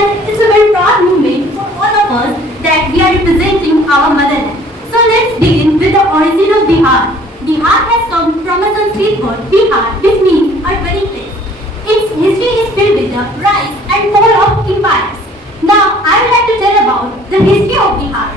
and it's a very proud moment for all of us that we are representing our motherland. So let's begin with the origin of Bihar. Bihar has come from a Sanskrit word Bihar, which means a dwelling place. Its history is filled with the rise and fall of empires. Now, I would like to tell about the history of Bihar.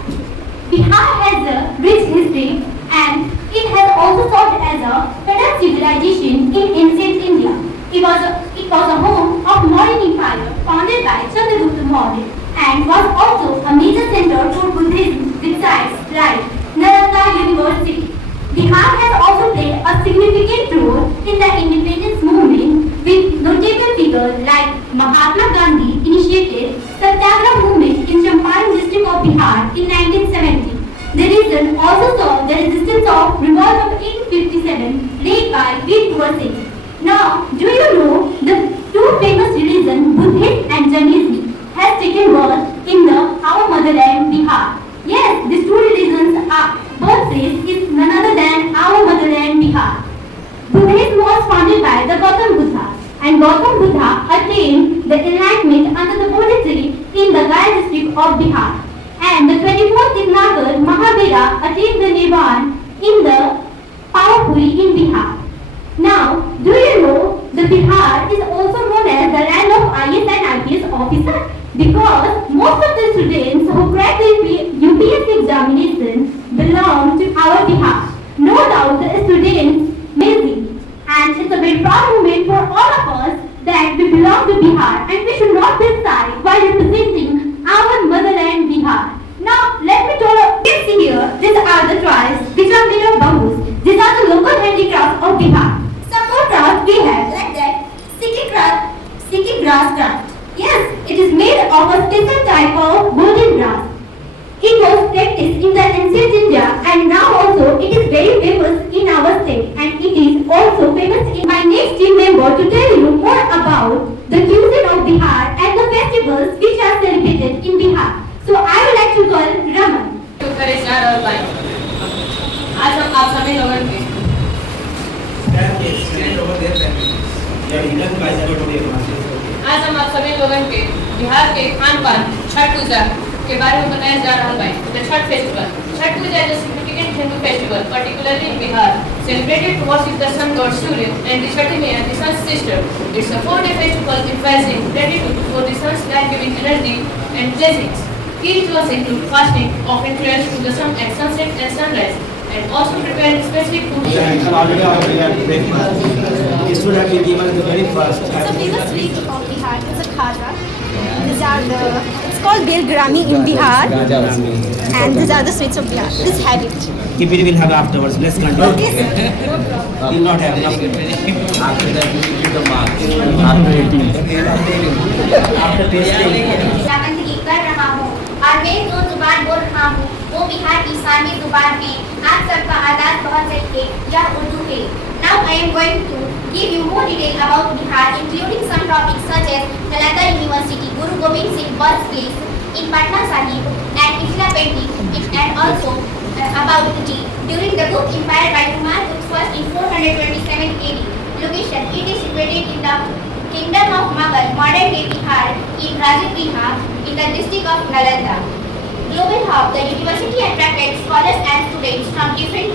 Bihar has a rich history and it has also served as a feudal civilization in ancient India. It was a home of Mauryan Empire founded by Chandragupta Maurya and was also a major center for Buddhism with sites like Nalanda University. Bihar has also played a significant role in the independence movement with notable figures like Mahatma Gandhi initiated Satyagraha movement in Champaran district of Bihar in 1970. The region also saw the resistance of revolt of 1857 led by Veer Kunwar Singh. Now, do you know the two famous religions, Buddhism and Jainism, has taken birth in our motherland Bihar? Yes, these two religions are birthplace is none other than our motherland Bihar. Buddhism was founded by the Gautam Buddha, and Gautam Buddha attained the enlightenment under the Bodhi tree in the Gaya district of Bihar. And the 24th Tirthankar Mahavira attained the Nirvana in the Pavapuri in Bihar. Now, do you know the Bihar is also known as the land of IAS and IPS officers because most of the students who crack the UPSC examination belong to our Bihar. No doubt the students amazing and it's a very proud moment for all of us that we belong to Bihar and we should not be shy while representing our motherland Bihar. Now, let me tell you see here, these are the toys which are made of bamboos. These are the local handicrafts of Bihar. Some more crafts we have like that sticky grass craft. Yes, it is made of a special type of golden grass. It was practiced in the ancient India and now also it is very famous in our state and it is also famous in my next team member to tell you more about the cuisine of Bihar and the festivals which are celebrated in Bihar. So I would like to call Raman. आज हम आप सभी लोगों के आज हम आप सभी लोगों के बिहार के खान पान छठ पूजा के बारे में बताया जा रहा है। The Chhath festival Chhath Puja is a significant Hindu festival, particularly in Bihar, celebrated to worship the sun god Surya and the Chhathi Maiya, the sun's sister. It's a 4-day festival emphasizing gratitude for the sun's life-giving energy and blessings. Key rituals include fasting, offering prayers to the sun at sunset and sunrise, and also preparing specific food. This would have been given the very first. So famous sweet of Bihar is a khaja. It's called Bel Grami in Bihar, and these are the sweets of Bihar. Please have it. Keep it, we'll have afterwards. Let's continue. Okay, sir. We'll not have enough. After that, we will give the mark. After tasting. बंदगी कर रहा हूँ और मैं जो जुबान बोल रहा हूँ वो बिहार की शानी जुबान है। आप सबका आदाब बहुत सही है, यह उर्दू है। Now I am going to give you more detail about Bihar, including some topics such as Nalanda University, Guru Gobind Singh birthplace in Patna Sahib, and Mithila painting, and also about the tea. During the Gupta Empire by Humayun first in 427 AD. Location: it is situated in the Kingdom of Magadh, modern day Bihar, in Rajagriha, in the district of Nalanda. Global Hub: the university attracted scholars and students from different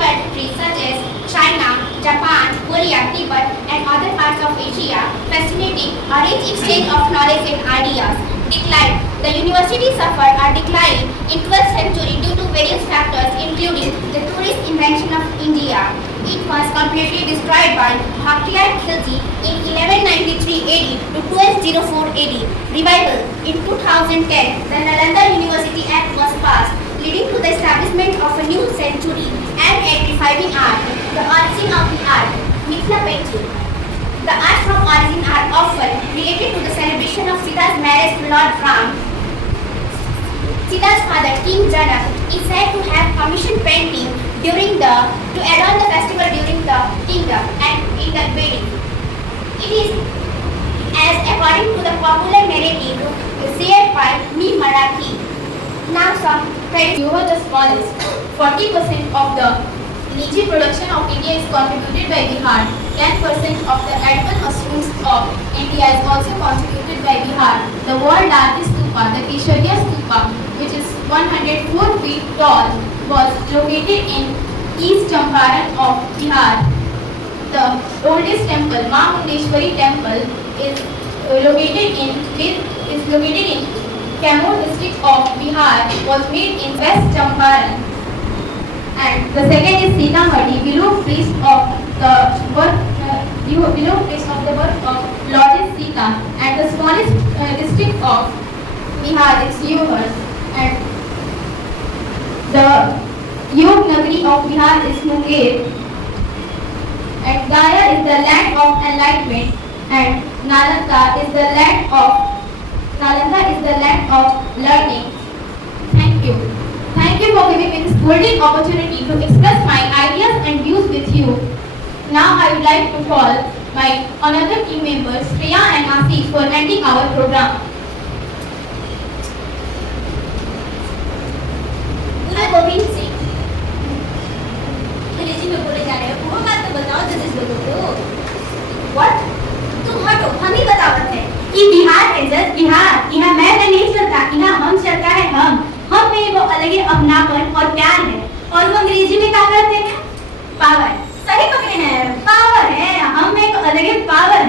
countries such as China, Japan, Korea, Tibet, and other parts of Asia, fascinating a rich exchange of knowledge and ideas. Decline: the university suffered a decline in 12th century due to various factors, including the tourist invention of India. It was completely destroyed by Bhaktiar Khilji in 1193 AD to 1204 AD. Revival: in 2010, the Nalanda University Act was passed, leading to the establishment of a new century and reviving art. The origin of the art: Mithila painting. The art from origin are often related to the celebration of Sita's marriage to Lord Ram. Sita's father, King Janak, is said to have commissioned painting to adorn the festival during the kingdom and in the wedding. It is as according to the popular narrative shared by Me Marathi. Now some credit. You are the smallest. 40% of the energy production of India is contributed by Bihar. 10% of the urban mushrooms of India is also contributed by Bihar. The world largest stupa, the Keshariya stupa, which is 104 feet tall, was located in East Champaran of Bihar. The oldest temple, Ma Mundeshwari Temple, is located in Kaimur district of Bihar, was made in West Champaran. And the second is Sitamarhi, below place of the birth of Lord Sita, and the smallest district of Bihar is Yogar, and the Yog Nagari of Bihar is Munger, and Gaya is the land of enlightenment, and Nalanda is the land of learning. Thank you. Thank you for giving me this golden opportunity to express my ideas and views with you. Now I would like to call my another team members, Priya and Asif, for ending our program. गुरु गोविंद सिंह, अंग्रेजी में बोले जा रहे हो, वो बात तो बताओ जजेस लोगों को। What? तुम हटो, हम ही बतावत है कि बिहार है जज बिहार, यहाँ मैं नहीं चलता, यहाँ हम चलता है हम में वो अलग अपनापन और प्यार है। और वो अंग्रेजी में क्या करते हैं? पावर। सही पकड़े हैं, पावर है, हम में एक अलग पावर